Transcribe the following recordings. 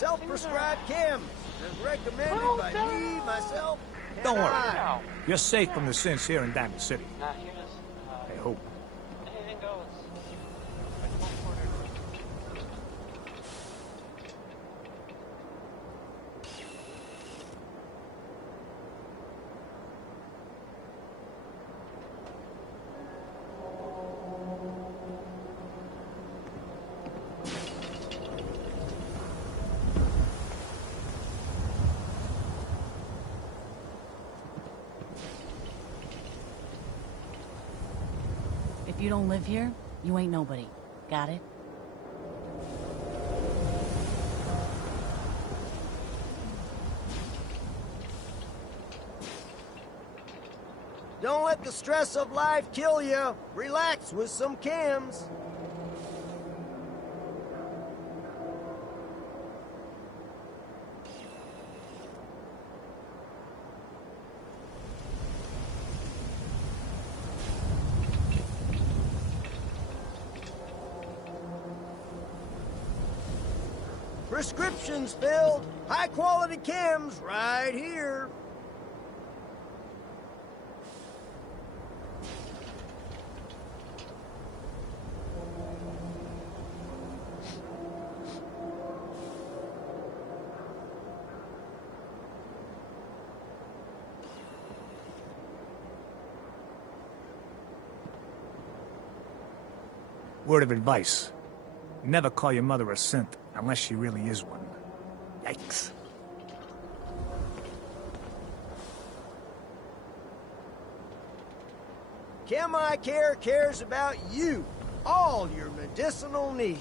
Self-prescribed chems, as recommended by me, myself, and Don't worry. I. You're safe from the sins here in Diamond City. Nah, here it is. I hope. Anything goes. If you don't live here, you ain't nobody. Got it? Don't let the stress of life kill you. Relax with some chems. Prescriptions filled. High-quality chems right here. Word of advice. Never call your mother a synth unless she really is one. Yikes. Chem Eye Care cares about you, all your medicinal needs.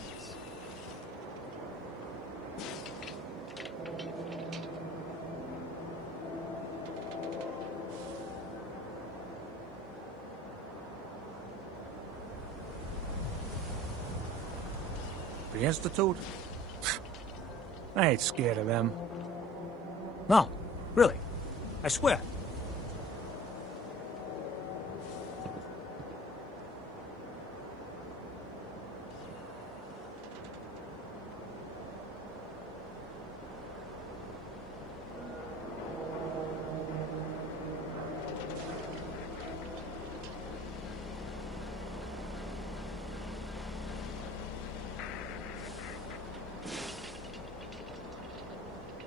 The Institute? I ain't scared of them. No, really. I swear.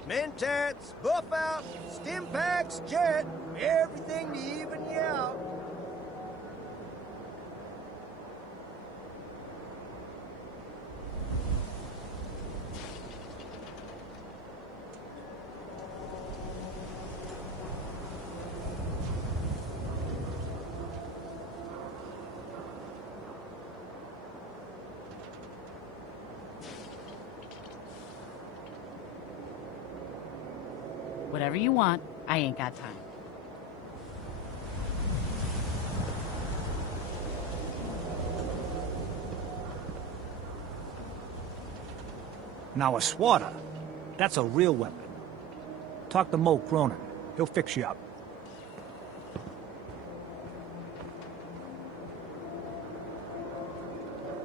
Mentats, buff out, stim packs, jet, everything to even you out. Whatever you want, I ain't got time. Now a swatter, that's a real weapon. Talk to Mo Cronin. He'll fix you up.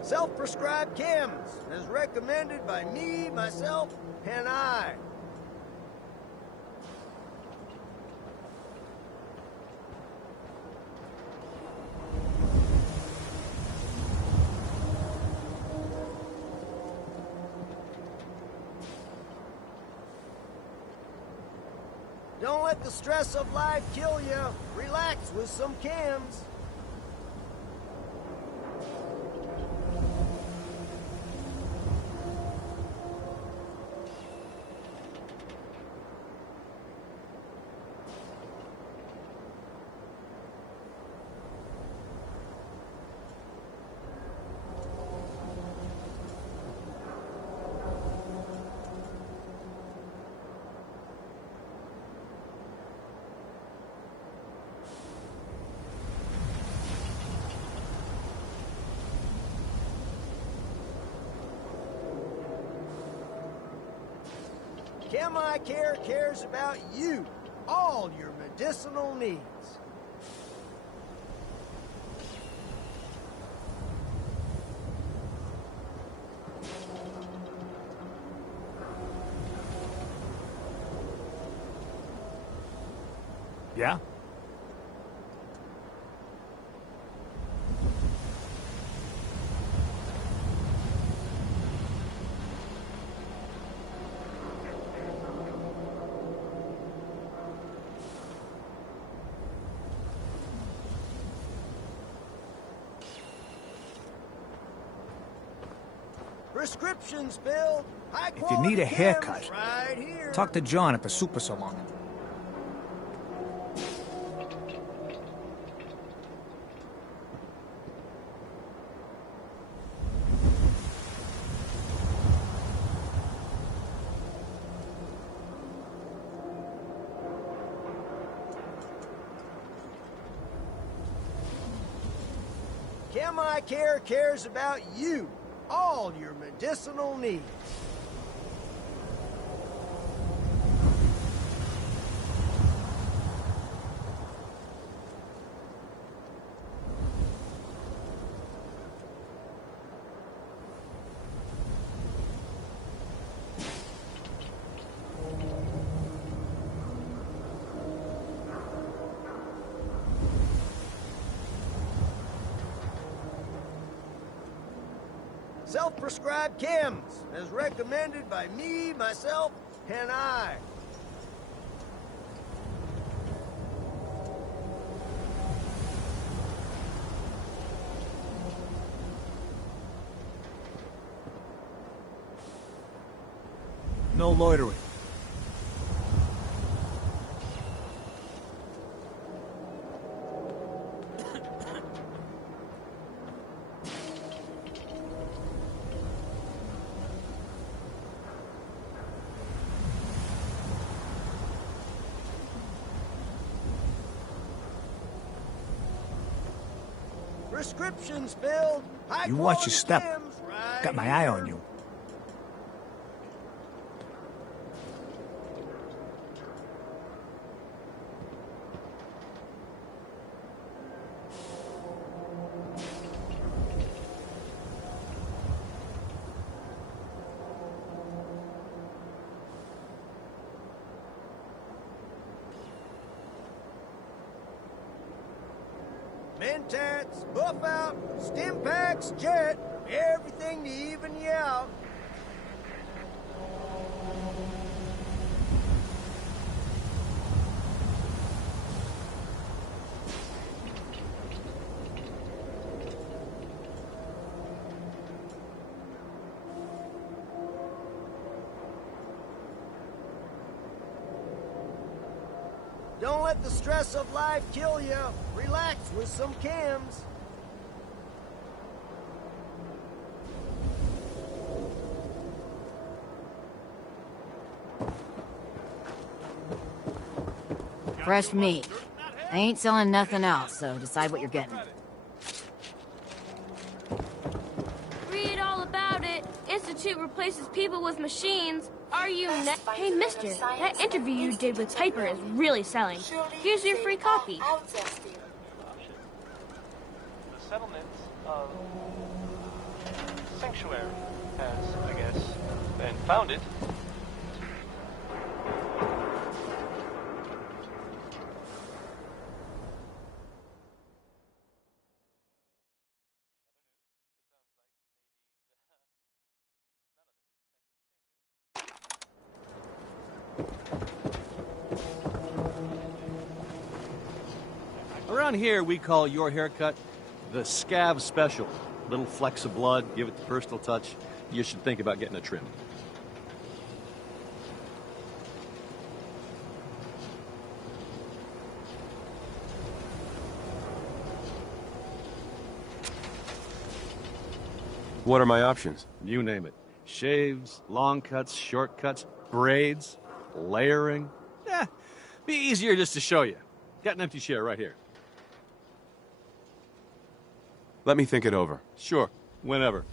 Self-prescribed chems, as recommended by me, myself, and I. Don't let the stress of life kill you. Relax with some chems. Chem Eye Care cares about you, all your medicinal needs. Yeah? Prescriptions filled. If you need a haircut, right here. talk to John at the Super Salon. Care cares about you, all your medicinal needs. Self-prescribed chems, as recommended by me, myself, and I. No loitering. Prescriptions filled. You watch your step. Right Got my eye on you. Mentats, buff out, stim packs, jet, everything to even you out. Don't let the stress of life kill you. Relax with some chems. Fresh meat. I ain't selling nothing else, so decide what you're getting. Read all about it. Institute replaces people with machines. Are you Hey, mister, that interview you did with Piper is really selling. Here's your free copy. The settlements of Sanctuary has, I guess, been founded. Around here, we call your haircut the Scav Special. Little flecks of blood, give it the personal touch. You should think about getting a trim. What are my options? You name it. Shaves, long cuts, short cuts, braids, layering. Be easier just to show you. Got an empty chair right here. Let me think it over. Sure, whenever.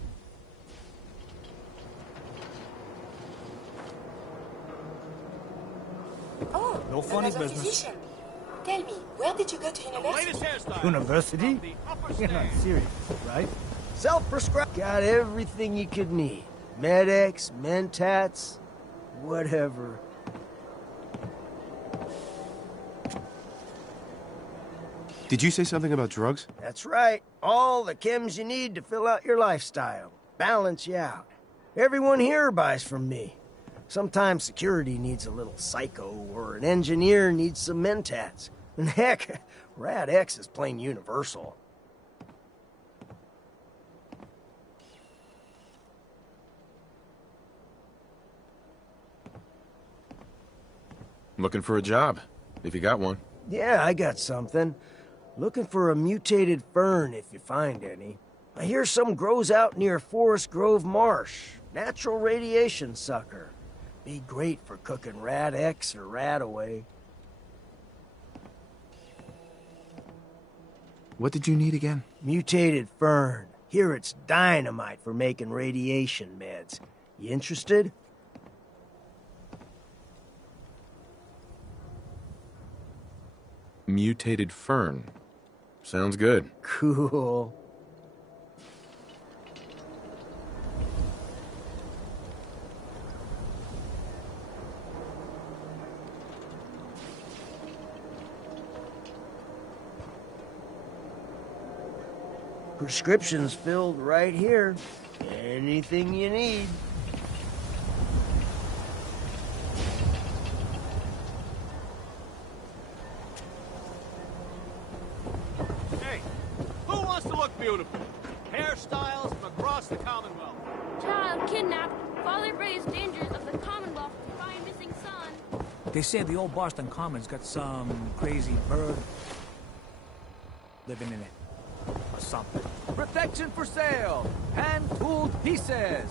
Oh, No funny another business. physician. Tell me, where did you go to university? University? You're not serious, right? Self-prescribed. Got everything you could need. Med-X, Mentats, whatever. Did you say something about drugs? That's right. All the chems you need to fill out your lifestyle. Balance you out. Everyone here buys from me. Sometimes security needs a little psycho, or an engineer needs some mentats. And heck, Rad X is plain universal. Looking for a job, if you got one. Yeah, I got something. Looking for a mutated fern, if you find any. I hear some grows out near Forest Grove Marsh. Natural radiation sucker. Be great for cooking Rad X or Rad Away. What did you need again? Mutated fern. Here it's dynamite for making radiation meds. You interested? Mutated fern. Sounds good. Cool. Prescriptions filled right here. Anything you need. Hey, who wants to look beautiful? Hairstyles from across the Commonwealth. Child kidnapped. Father raised dangers of the Commonwealth to find missing son. They say the old Boston Commons got some crazy bird living in it. Or something. Protection for sale! Hand-tooled pieces!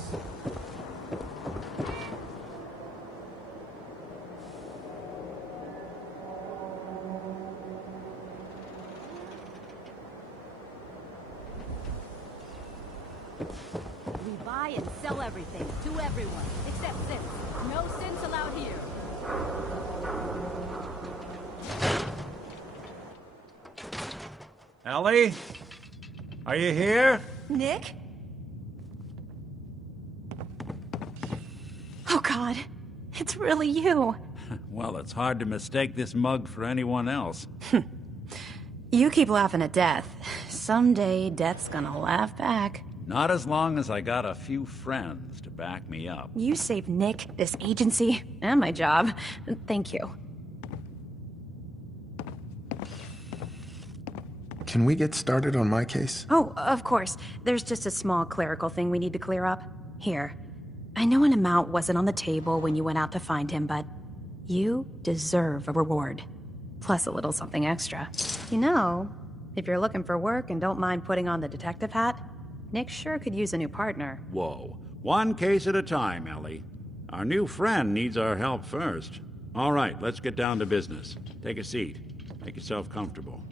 We buy and sell everything to everyone, except synths. No synths allowed here. Ellie? Are you here? Nick? Oh, God. It's really you. Well, it's hard to mistake this mug for anyone else. You keep laughing at death. Someday, death's gonna laugh back. Not as long as I got a few friends to back me up. You saved Nick, this agency, and my job. Thank you. Can we get started on my case? Oh, of course. There's just a small clerical thing we need to clear up. Here. I know an amount wasn't on the table when you went out to find him, but you deserve a reward. Plus a little something extra. You know, if you're looking for work and don't mind putting on the detective hat, Nick sure could use a new partner. Whoa. One case at a time, Ellie. Our new friend needs our help first. All right, let's get down to business. Take a seat. Make yourself comfortable.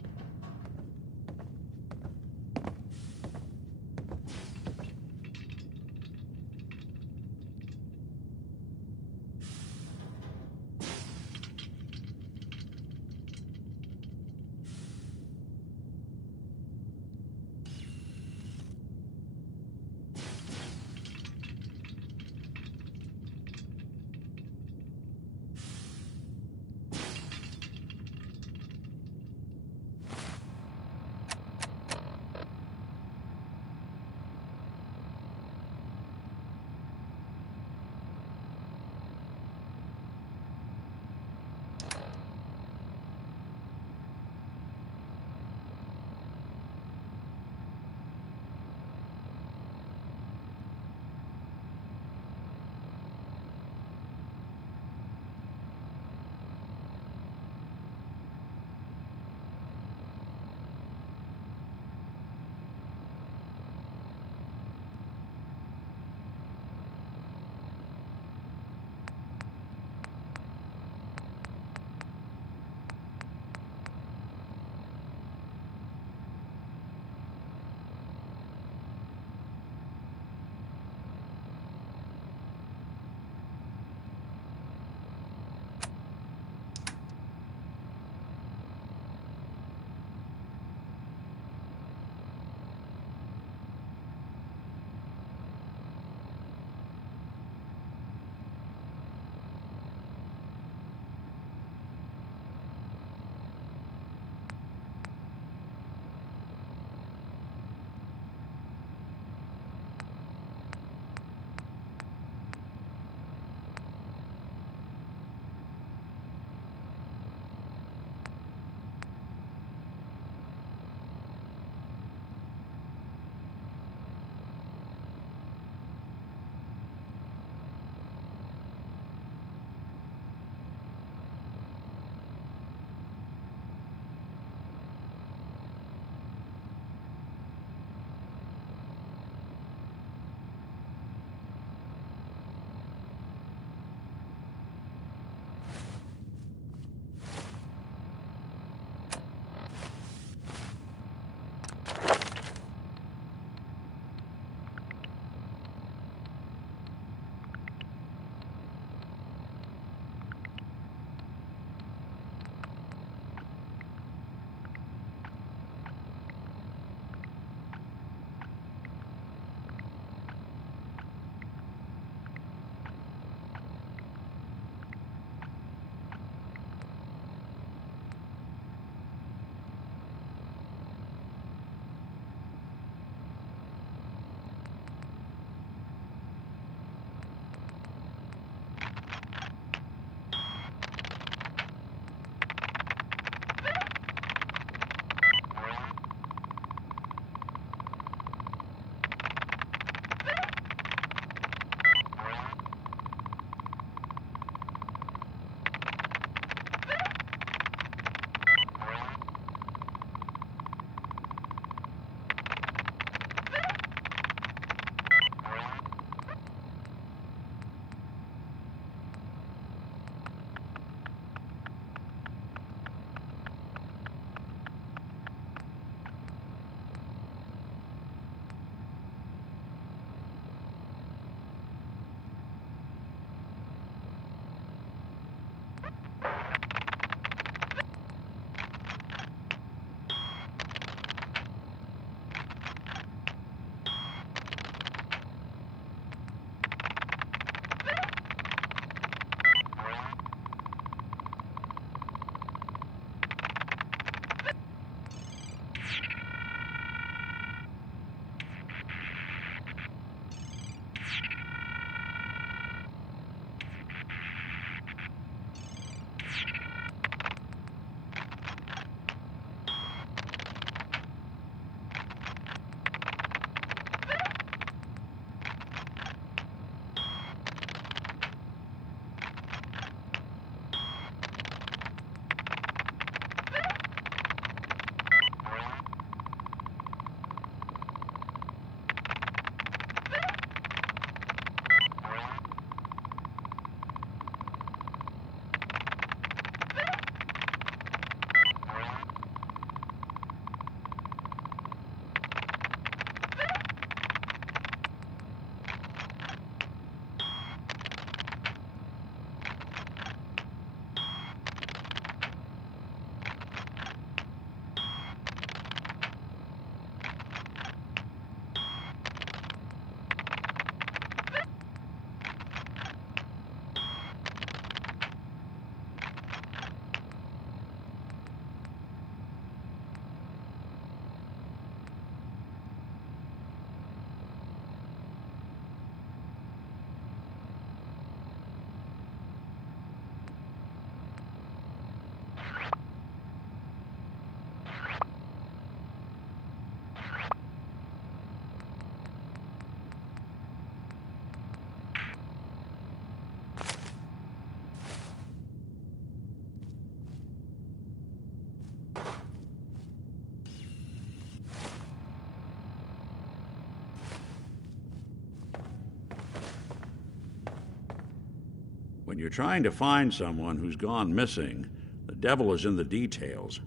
When you're trying to find someone who's gone missing, the devil is in the details.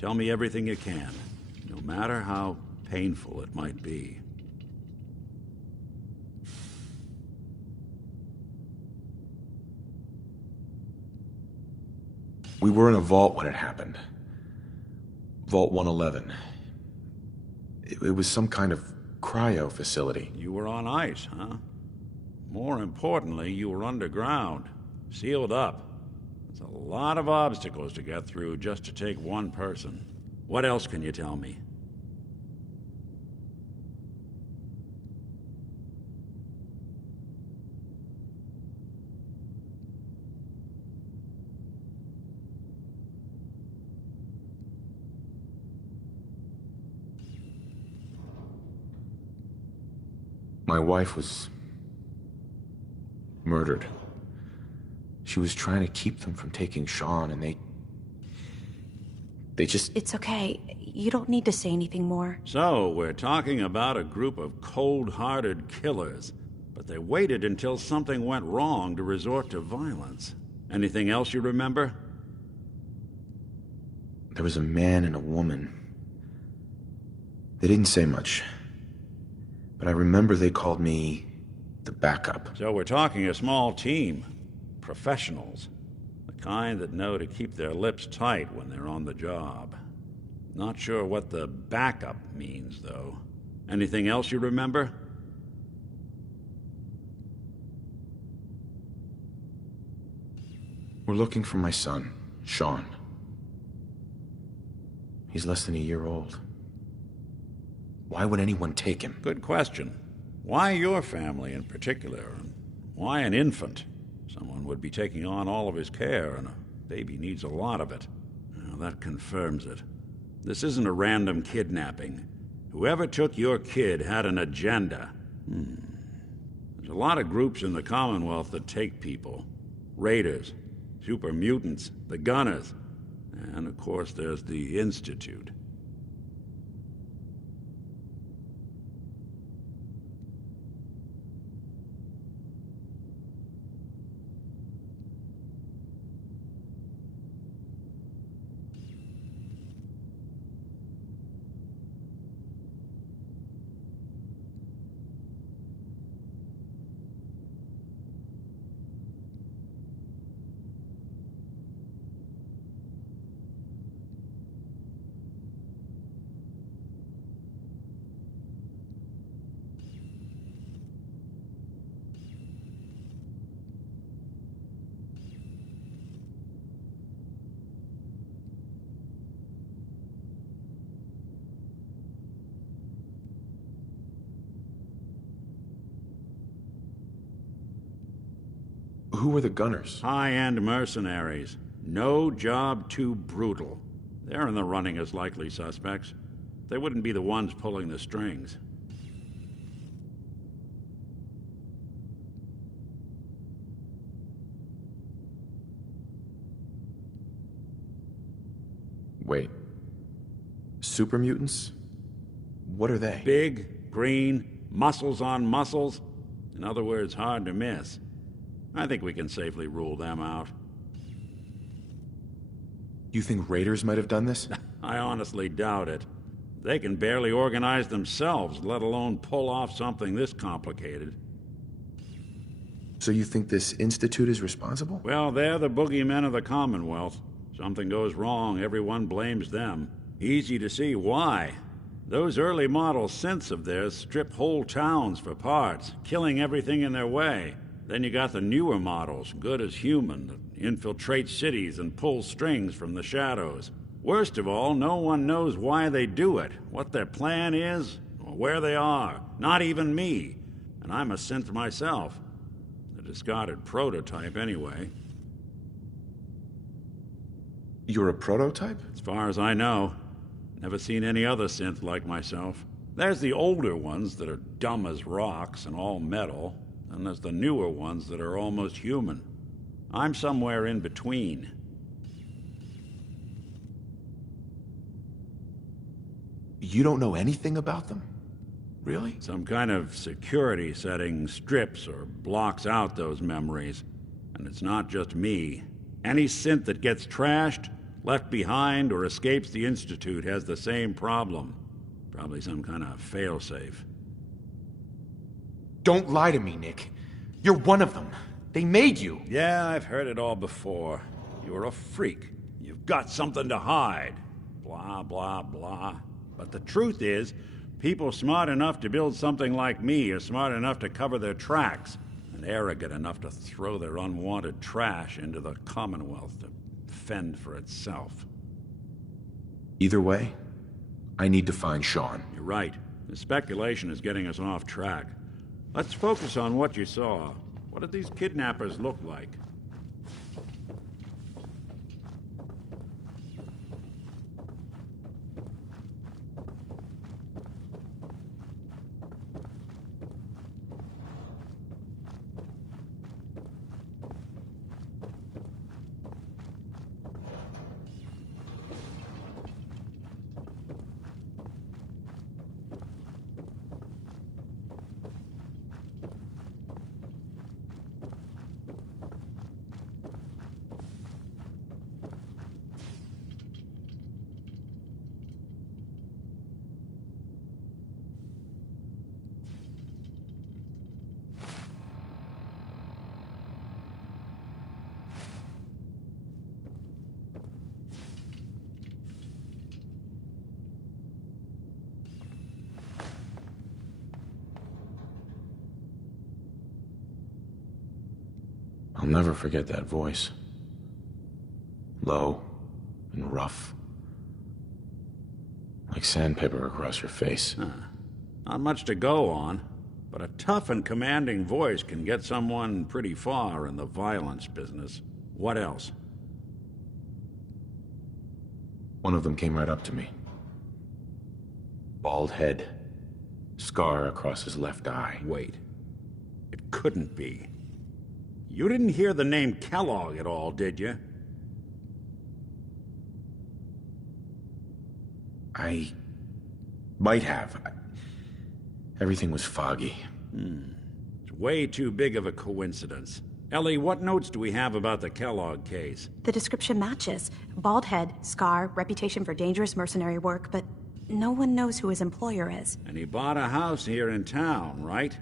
Tell me everything you can, no matter how painful it might be. We were in a vault when it happened. Vault 111. It was some kind of cryo facility. You were on ice, huh? More importantly, you were underground, sealed up. There's a lot of obstacles to get through just to take one person. What else can you tell me? My wife was murdered. She was trying to keep them from taking Sean, and they just... It's okay. You don't need to say anything more. So, we're talking about a group of cold-hearted killers, but they waited until something went wrong to resort to violence. Anything else you remember? There was a man and a woman. They didn't say much, but I remember they called me the backup. So we're talking a small team. Professionals. The kind that know to keep their lips tight when they're on the job. Not sure what the backup means, though. Anything else you remember? We're looking for my son, Sean. He's less than a year old. Why would anyone take him? Good question. Why your family in particular? And why an infant? Someone would be taking on all of his care, and a baby needs a lot of it. Well, that confirms it. This isn't a random kidnapping. Whoever took your kid had an agenda. There's a lot of groups in the Commonwealth that take people. Raiders, super mutants, the Gunners, and of course there's the Institute. Who were the Gunners? High-end mercenaries. No job too brutal. They're in the running as likely suspects. They wouldn't be the ones pulling the strings. Wait. Super mutants? What are they? Big, green, muscles on muscles. In other words, hard to miss. I think we can safely rule them out. You think raiders might have done this? I honestly doubt it. They can barely organize themselves, let alone pull off something this complicated. So you think this Institute is responsible? Well, they're the boogeymen of the Commonwealth. Something goes wrong, everyone blames them. Easy to see why. Those early model synths of theirs strip whole towns for parts, killing everything in their way. Then you got the newer models, good as human, that infiltrate cities and pull strings from the shadows. Worst of all, no one knows why they do it, what their plan is, or where they are. Not even me. And I'm a synth myself. A discarded prototype, anyway. You're a prototype? As far as I know. Never seen any other synth like myself. There's the older ones that are dumb as rocks and all metal. And there's the newer ones that are almost human. I'm somewhere in between. You don't know anything about them? Really? Some kind of security setting strips or blocks out those memories. And it's not just me. Any synth that gets trashed, left behind, or escapes the Institute has the same problem. Probably some kind of failsafe. Don't lie to me, Nick. You're one of them. They made you. Yeah, I've heard it all before. You're a freak. You've got something to hide. Blah, blah, blah. But the truth is, people smart enough to build something like me are smart enough to cover their tracks, and arrogant enough to throw their unwanted trash into the Commonwealth to fend for itself. Either way, I need to find Sean. You're right. The speculation is getting us off track. Let's focus on what you saw. What did these kidnappers look like? I'll never forget that voice. Low and rough. Like sandpaper across your face. Not much to go on, but a tough and commanding voice can get someone pretty far in the violence business. What else? One of them came right up to me. Bald head. Scar across his left eye. Wait. It couldn't be. You didn't hear the name Kellogg at all, did you? I might have. Everything was foggy. It's way too big of a coincidence. Ellie, what notes do we have about the Kellogg case? The description matches. Bald head, scar, reputation for dangerous mercenary work, but no one knows who his employer is. And he bought a house here in town, right?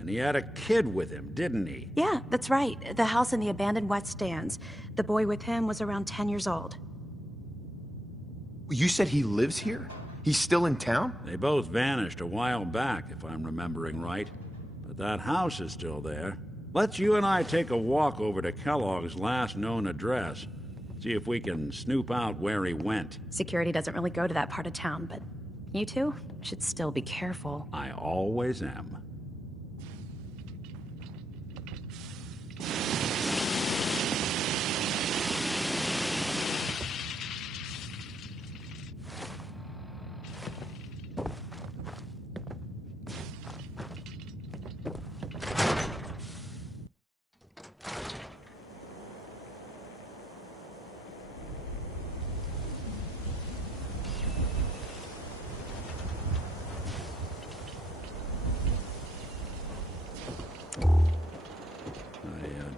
And he had a kid with him, didn't he? Yeah, that's right. The house in the abandoned West Stands. The boy with him was around 10 years old. You said he lives here? He's still in town? They both vanished a while back, if I'm remembering right. But that house is still there. Let's you and I take a walk over to Kellogg's last known address. See if we can snoop out where he went. Security doesn't really go to that part of town, but you two should still be careful. I always am.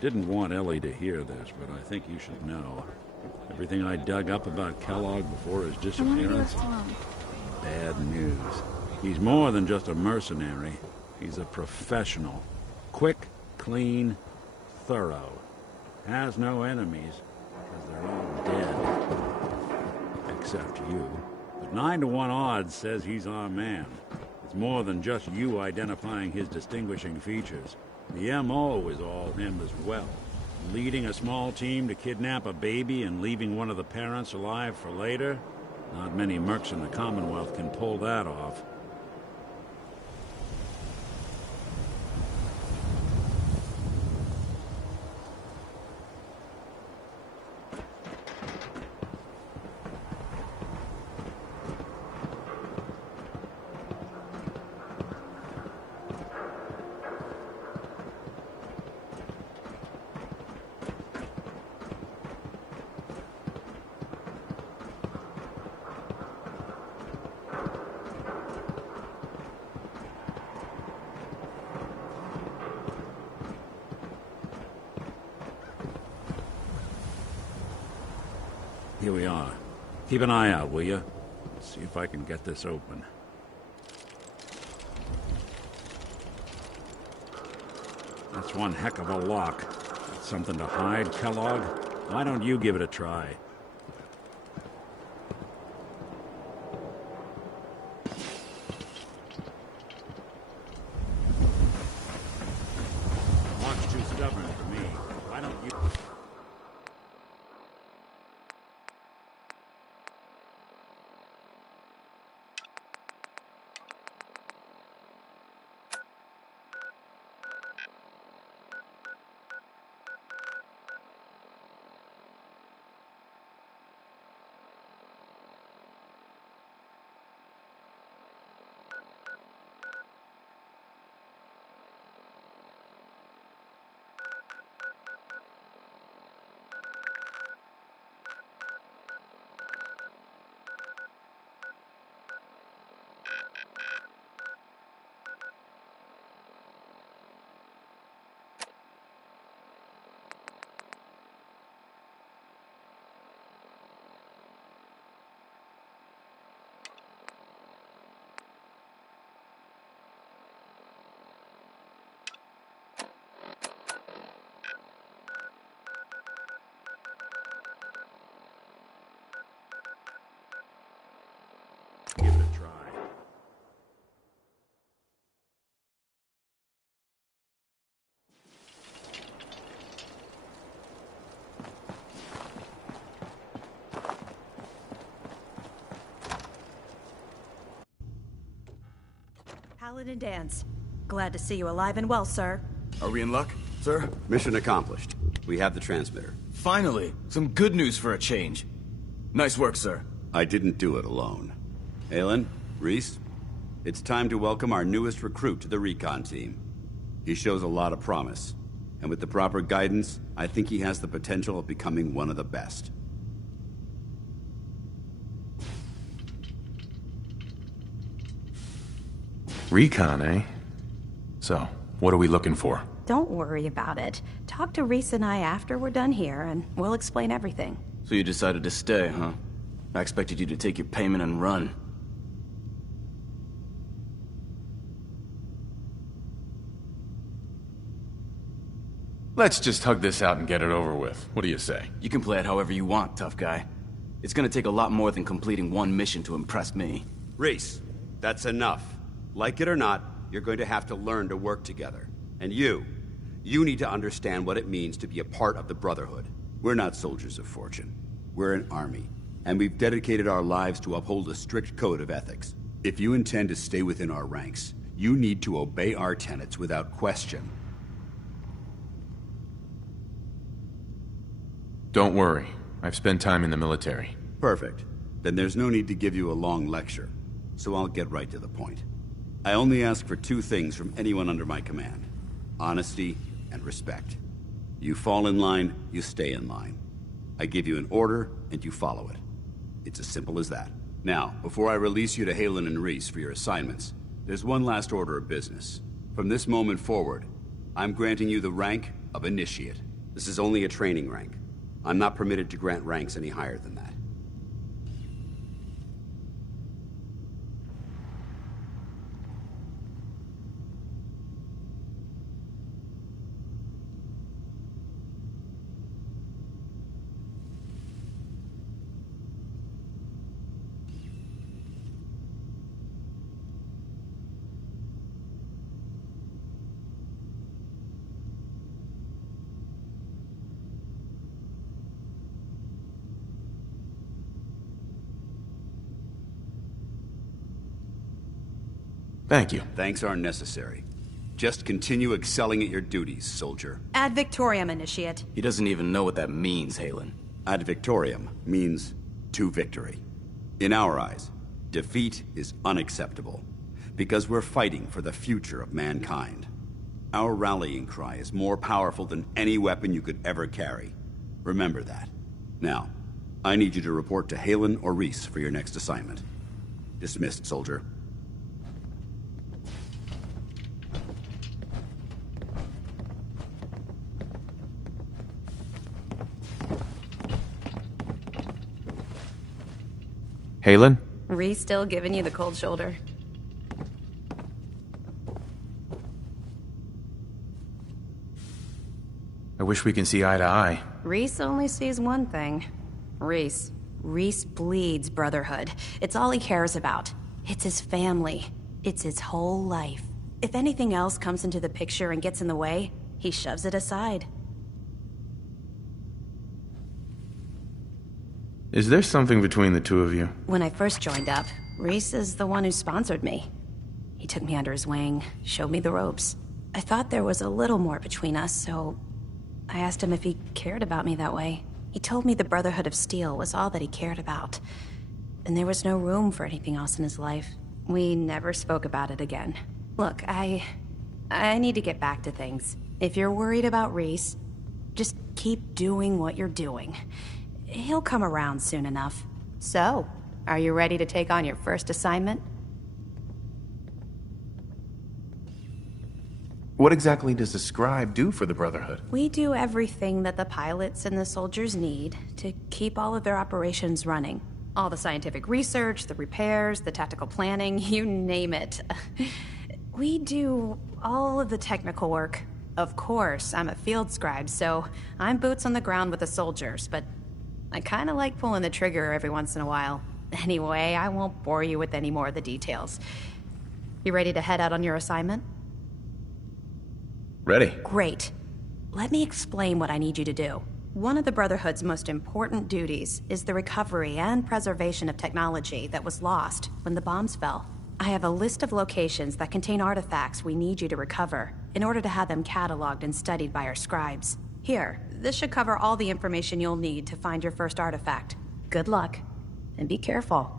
Didn't want Ellie to hear this, but I think you should know. Everything I dug up about Kellogg before his disappearance, bad news. He's more than just a mercenary. He's a professional. Quick, clean, thorough. Has no enemies, because they're all dead. Except you. But 9 to 1 odds says he's our man. It's more than just you identifying his distinguishing features. The M.O. is all him as well. Leading a small team to kidnap a baby and leaving one of the parents alive for later? Not many mercs in the Commonwealth can pull that off. here we are. Keep an eye out, will you? See if I can get this open. That's one heck of a lock. Got something to hide, Kellogg? Why don't you give it a try? Lock's too stubborn for me. Why don't you... Give it a try. Paladin Dance. Glad to see you alive and well, sir. Are we in luck, sir? Mission accomplished. We have the transmitter. Finally, some good news for a change. Nice work, sir. I didn't do it alone. Aylin, Reese, it's time to welcome our newest recruit to the recon team. He shows a lot of promise, and with the proper guidance, I think he has the potential of becoming one of the best. Recon, eh? So, what are we looking for? Don't worry about it. Talk to Reese and I after we're done here, and we'll explain everything. So you decided to stay, huh? I expected you to take your payment and run. Let's just hug this out and get it over with. What do you say? You can play it however you want, tough guy. It's gonna take a lot more than completing one mission to impress me. Reese, that's enough. Like it or not, you're going to have to learn to work together. And you need to understand what it means to be a part of the Brotherhood. We're not soldiers of fortune. We're an army, and we've dedicated our lives to uphold a strict code of ethics. If you intend to stay within our ranks, you need to obey our tenets without question. Don't worry. I've spent time in the military. Perfect. Then there's no need to give you a long lecture, so I'll get right to the point. I only ask for two things from anyone under my command: honesty and respect. You fall in line, you stay in line. I give you an order, and you follow it. It's as simple as that. Now, before I release you to Halen and Reese for your assignments, there's one last order of business. From this moment forward, I'm granting you the rank of Initiate. This is only a training rank. I'm not permitted to grant ranks any higher than that. Thank you. Thanks aren't necessary. Just continue excelling at your duties, soldier. Ad Victoriam, Initiate. He doesn't even know what that means, Halen. Ad Victoriam means to victory. In our eyes, defeat is unacceptable, because we're fighting for the future of mankind. Our rallying cry is more powerful than any weapon you could ever carry. Remember that. Now, I need you to report to Halen or Reese for your next assignment. Dismissed, soldier. Halen? Rhys still giving you the cold shoulder? I wish we can see eye to eye. Rhys only sees one thing. Rhys. Rhys bleeds brotherhood. It's all he cares about. It's his family. It's his whole life. If anything else comes into the picture and gets in the way, he shoves it aside. Is there something between the two of you? When I first joined up, Rhys is the one who sponsored me. He took me under his wing, showed me the ropes. I thought there was a little more between us, so I asked him if he cared about me that way. He told me the Brotherhood of Steel was all that he cared about, and there was no room for anything else in his life. We never spoke about it again. Look, I need to get back to things. If you're worried about Rhys, just keep doing what you're doing. He'll come around soon enough. So, are you ready to take on your first assignment? What exactly does the scribe do for the Brotherhood? We do everything that the pilots and the soldiers need to keep all of their operations running. All the scientific research, the repairs, the tactical planning, you name it. We do all of the technical work. Of course, I'm a field scribe, so I'm boots on the ground with the soldiers, but I kinda like pulling the trigger every once in a while. Anyway, I won't bore you with any more of the details. You ready to head out on your assignment? Ready. Great. Let me explain what I need you to do. One of the Brotherhood's most important duties is the recovery and preservation of technology that was lost when the bombs fell. I have a list of locations that contain artifacts we need you to recover in order to have them cataloged and studied by our scribes. Here, this should cover all the information you'll need to find your first artifact. Good luck, and be careful.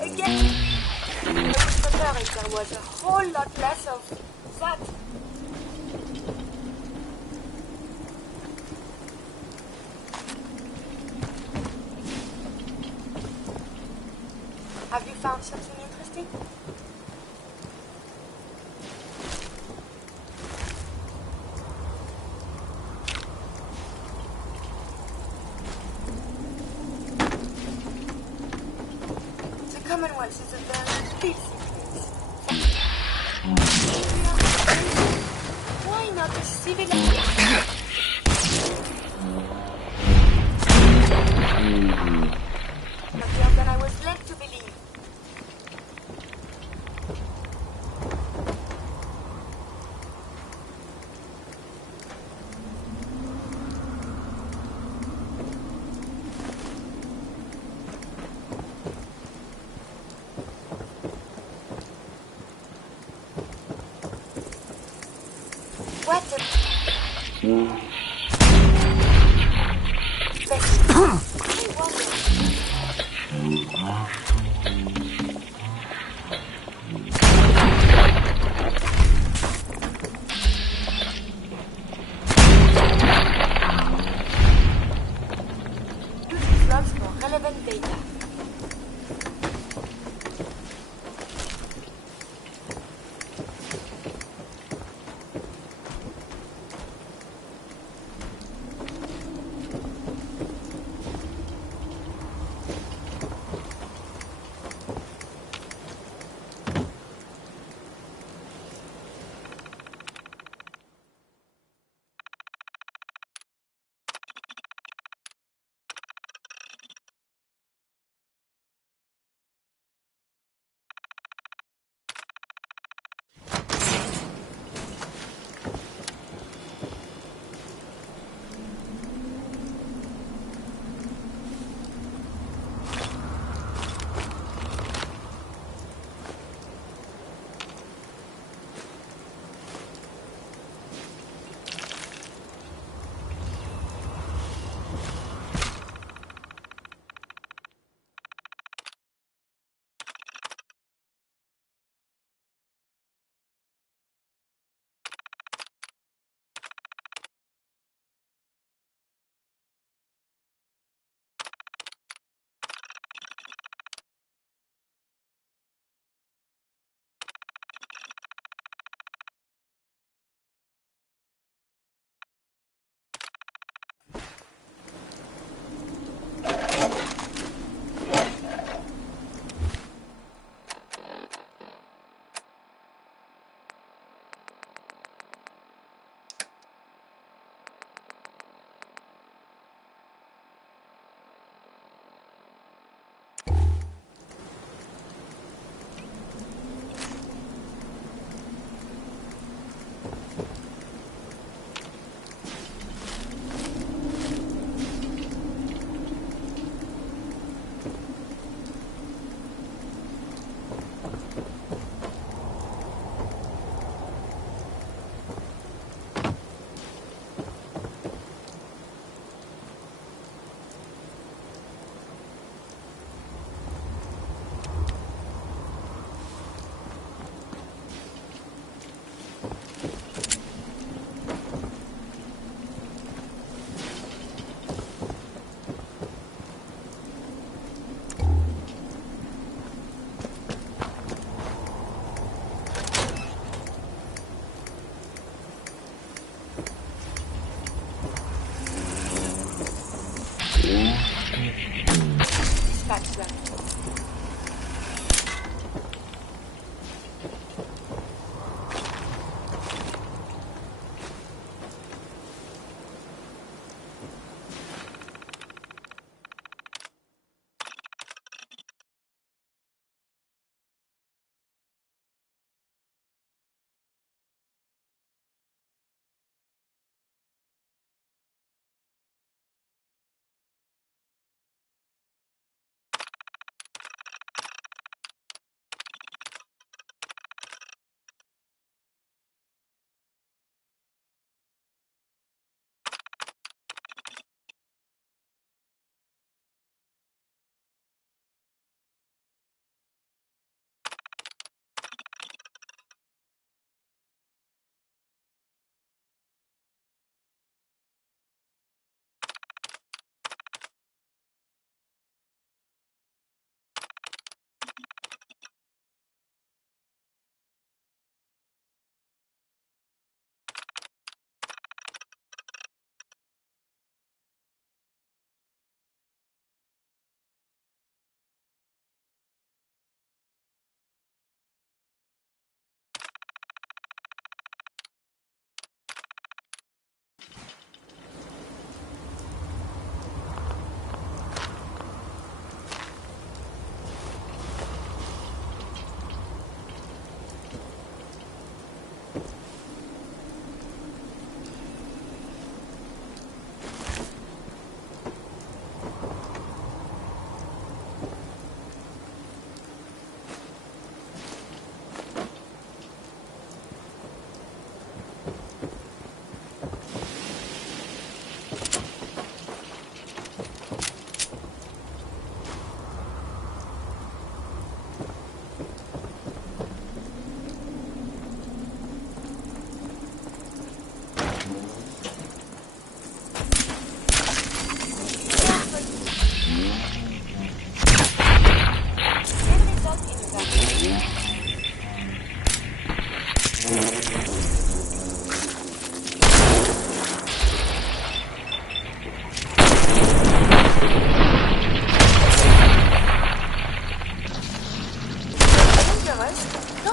Again, I would prefer if there was a whole lot less of that. Have you found something interesting? Commonwealth is a very busy place. Why not a civilization? Happier than I was led to believe. What the... Use these logs for relevant data.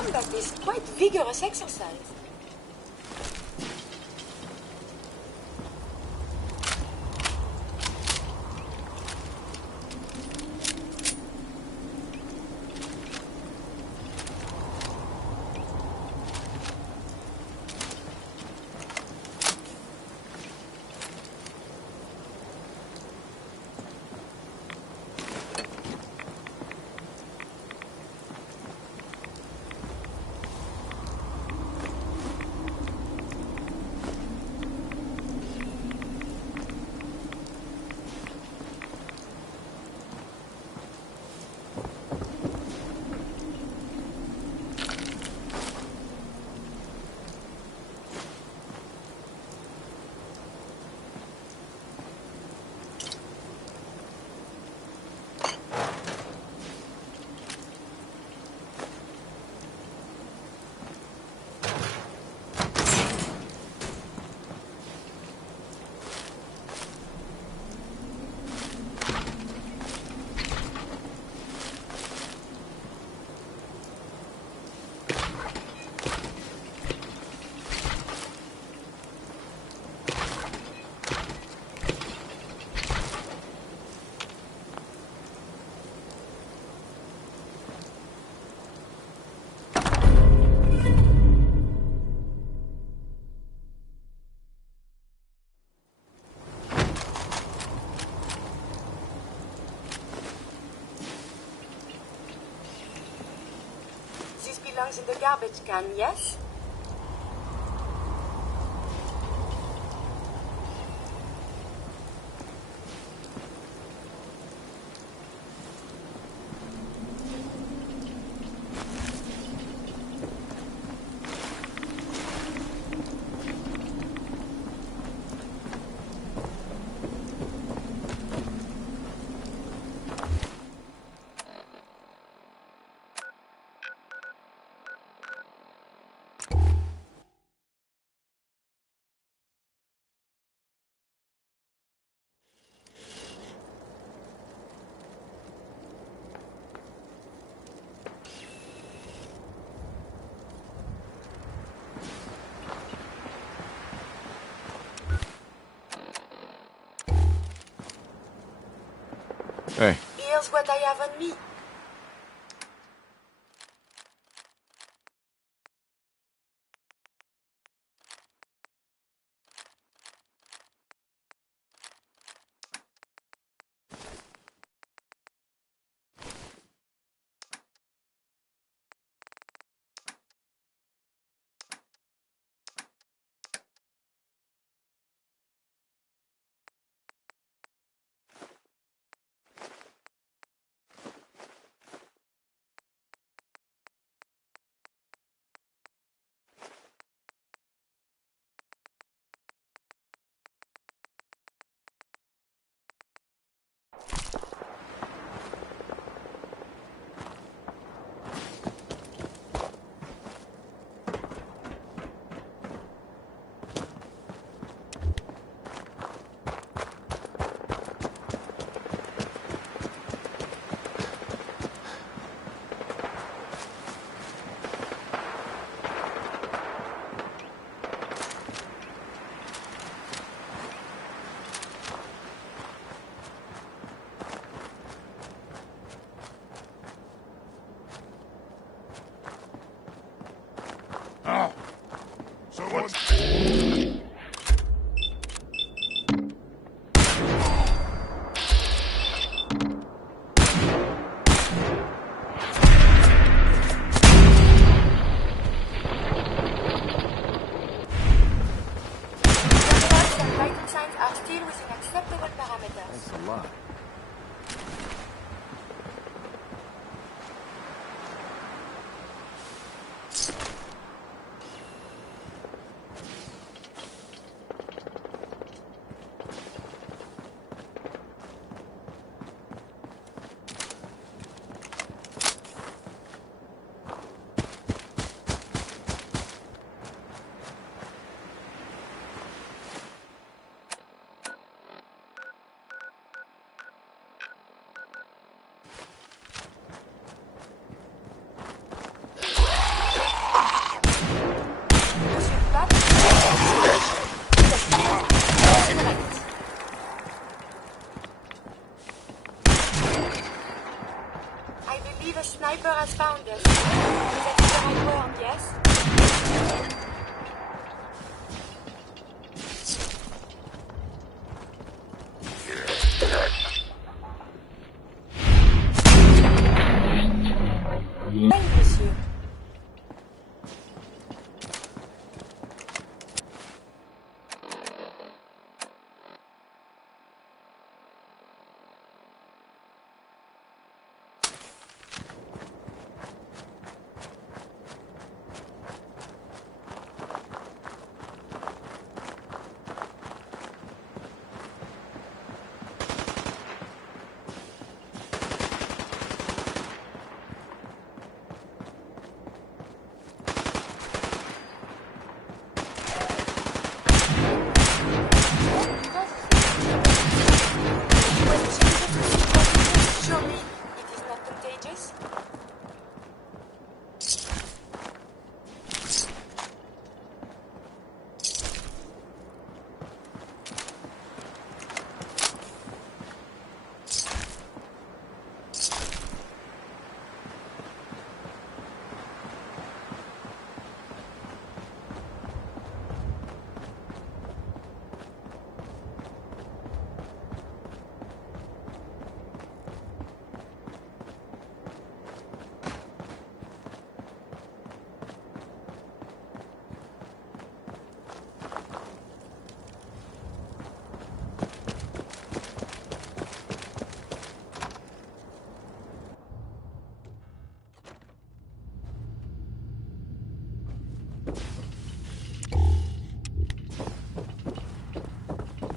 combat is quite vigorous exercise. Belongs in the garbage can, yes? Hey. Here's what I have on me. Maybe the sniper has found us. That's the right word, yes? Hey, monsieur. Surely it is not contagious.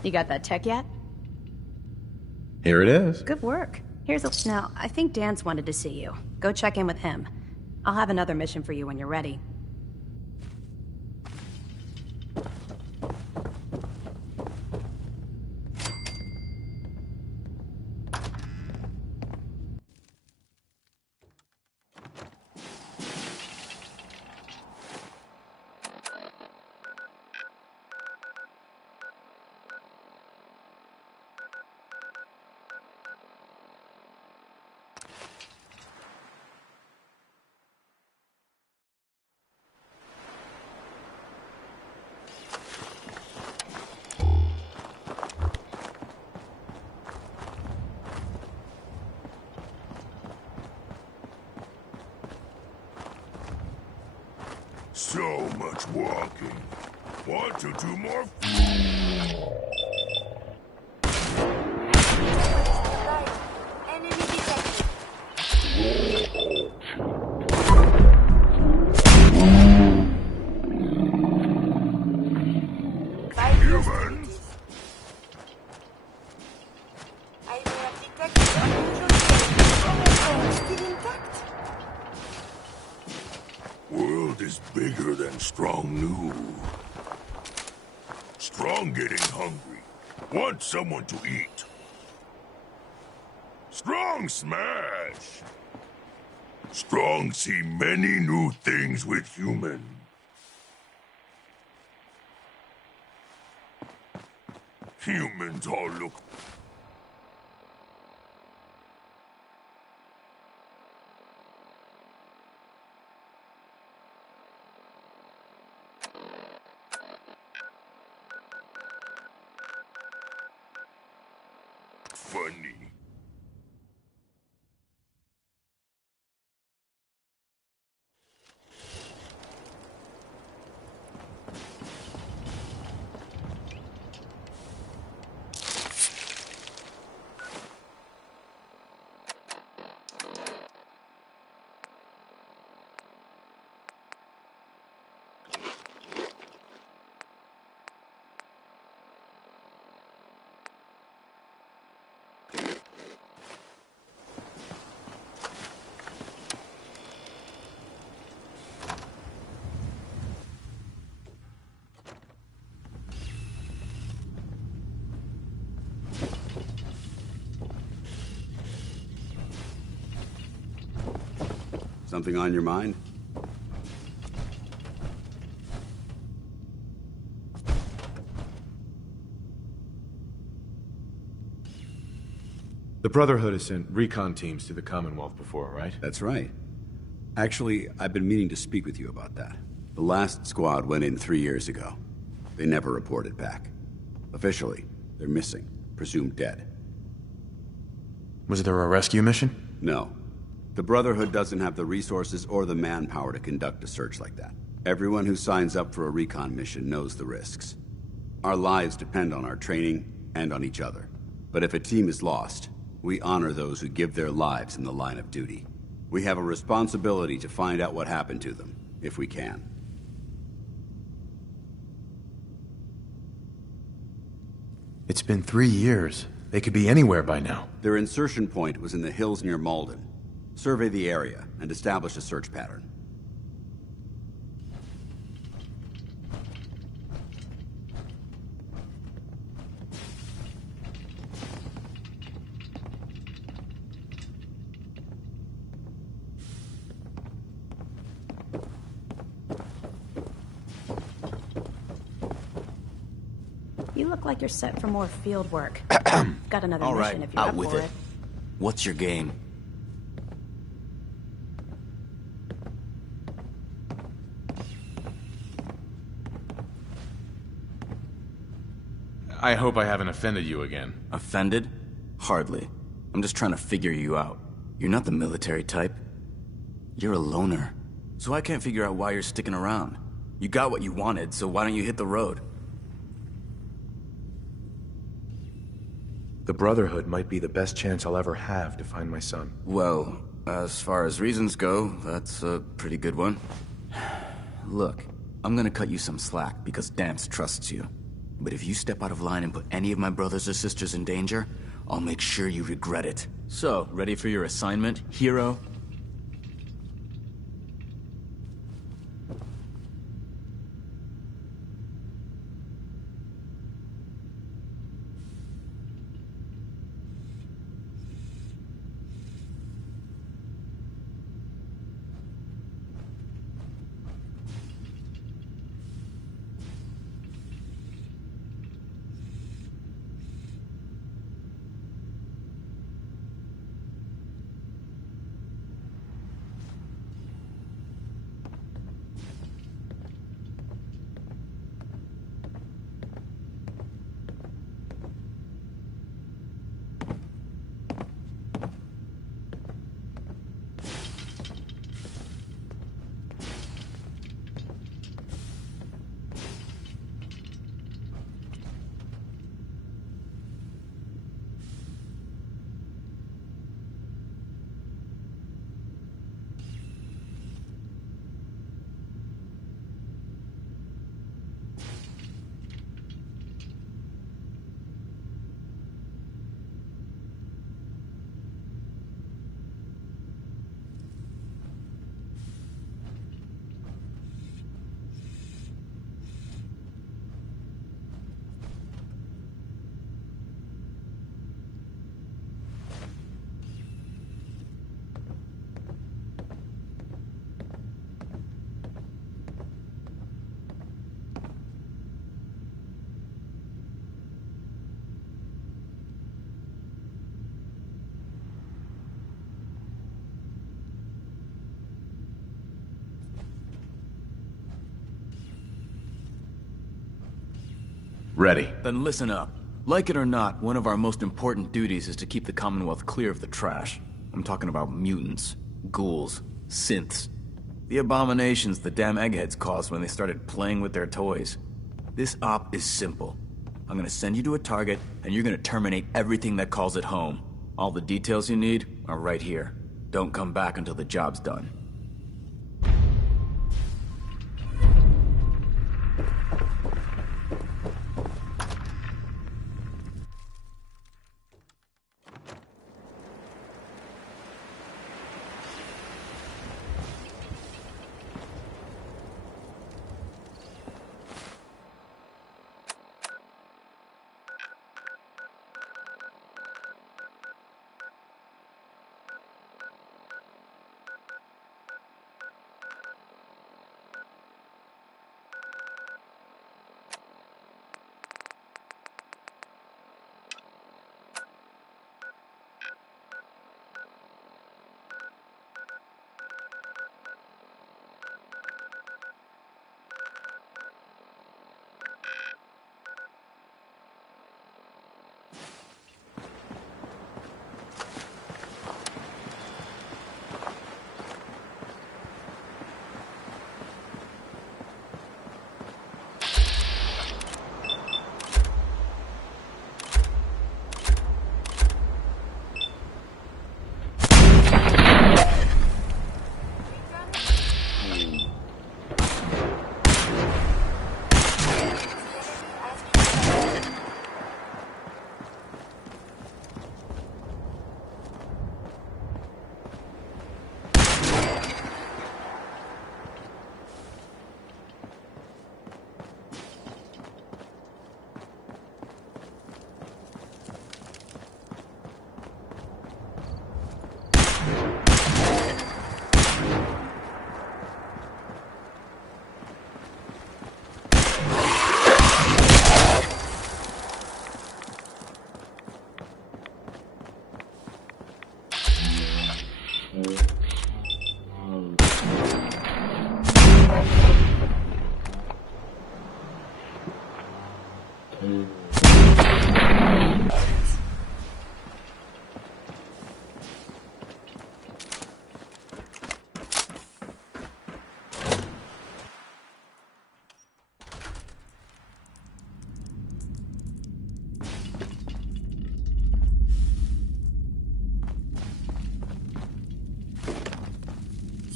You got that tech yet? Here it is. Good work. Here's a... Now, I think Dan's wanted to see you. Go check in with him. I'll have another mission for you when you're ready. So much walking. Want to do more? Enemy detected. Humans? I may have detected unusual behavior. Still intact? World is bigger than Strong knew. Strong getting hungry. Want someone to eat. Strong smash! Strong see many new things with human. Humans all look... funny. Something on your mind? The Brotherhood has sent recon teams to the Commonwealth before, right? That's right. Actually, I've been meaning to speak with you about that. The last squad went in 3 years ago. They never reported back. Officially, they're missing, presumed dead. Was there a rescue mission? No. The Brotherhood doesn't have the resources or the manpower to conduct a search like that. Everyone who signs up for a recon mission knows the risks. Our lives depend on our training and on each other. But if a team is lost, we honor those who give their lives in the line of duty. We have a responsibility to find out what happened to them, if we can. It's been 3 years. They could be anywhere by now. Their insertion point was in the hills near Malden. Survey the area and establish a search pattern. You look like you're set for more field work. Got another All mission right, if you're out up with for it. What's your game? I hope I haven't offended you again. Offended? Hardly. I'm just trying to figure you out. You're not the military type. You're a loner. So I can't figure out why you're sticking around. You got what you wanted, so why don't you hit the road? The Brotherhood might be the best chance I'll ever have to find my son. Well, as far as reasons go, that's a pretty good one. Look, I'm gonna cut you some slack because Dance trusts you. But if you step out of line and put any of my brothers or sisters in danger, I'll make sure you regret it. So, ready for your assignment, hero? Ready. Then listen up. Like it or not, one of our most important duties is to keep the Commonwealth clear of the trash. I'm talking about mutants, ghouls, synths. The abominations the damn eggheads caused when they started playing with their toys. This op is simple. I'm gonna send you to a target, and you're gonna terminate everything that calls it home. All the details you need are right here. Don't come back until the job's done.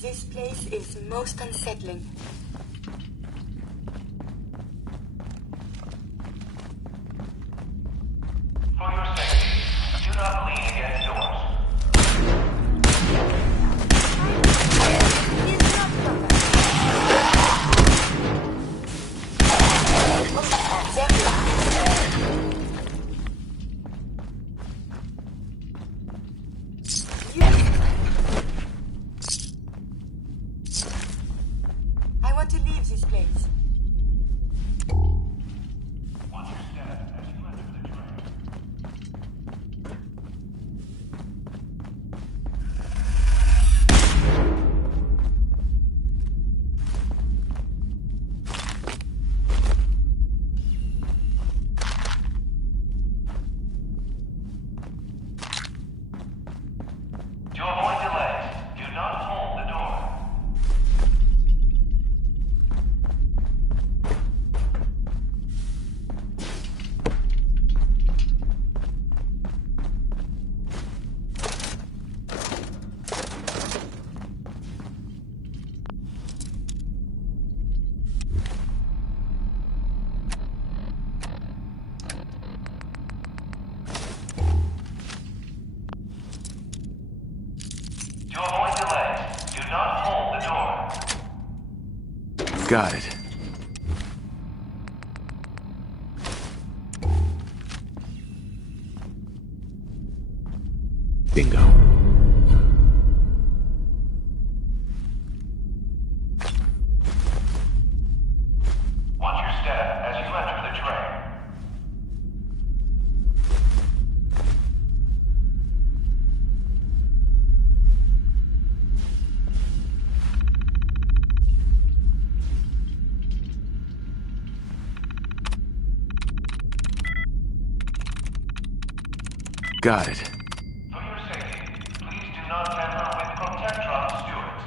This place is most unsettling. For your safety, do not lean against doors. I want to leave this place. Watch your step as you enter the train. To avoid delays, do not hold the door. To avoid delays, do not hold the door. Got it. Bingo. Watch your step as you enter the train. Got it. For your safety, please do not tamper with Protectron stewards.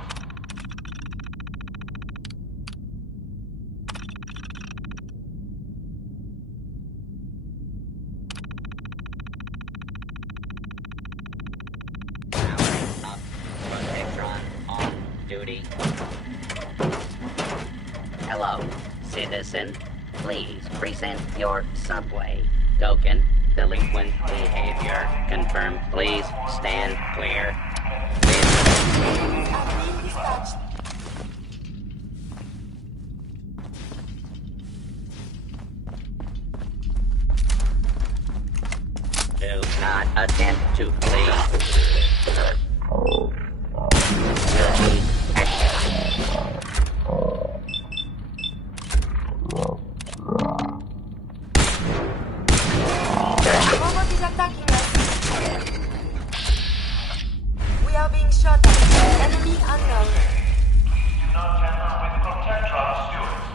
Protectron on duty. Hello, citizen. Please present your subway token. Delinquent behavior. Confirm. Please stand clear. Do not attempt to flee. Robot is attacking us. We are being shot at. Enemy unknown. Please do not tamper with Protectron stewards.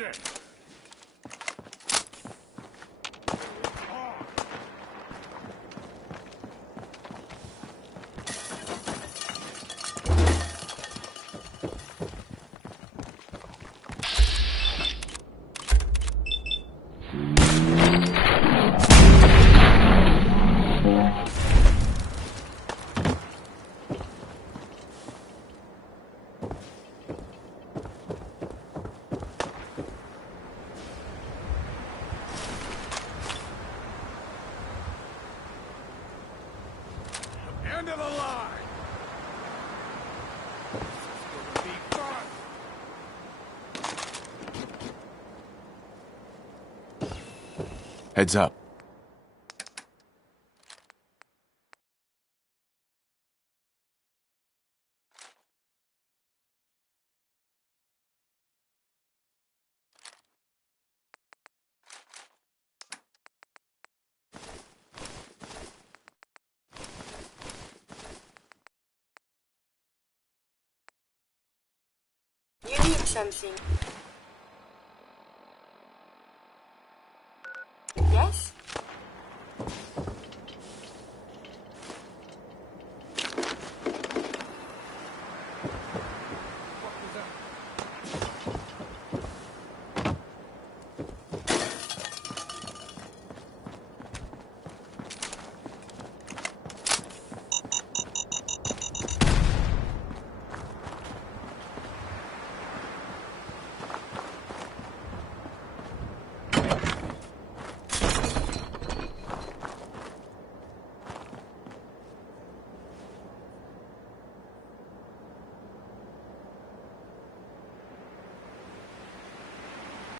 Easy. End of the line. This is gonna be fun. Heads up. You need something.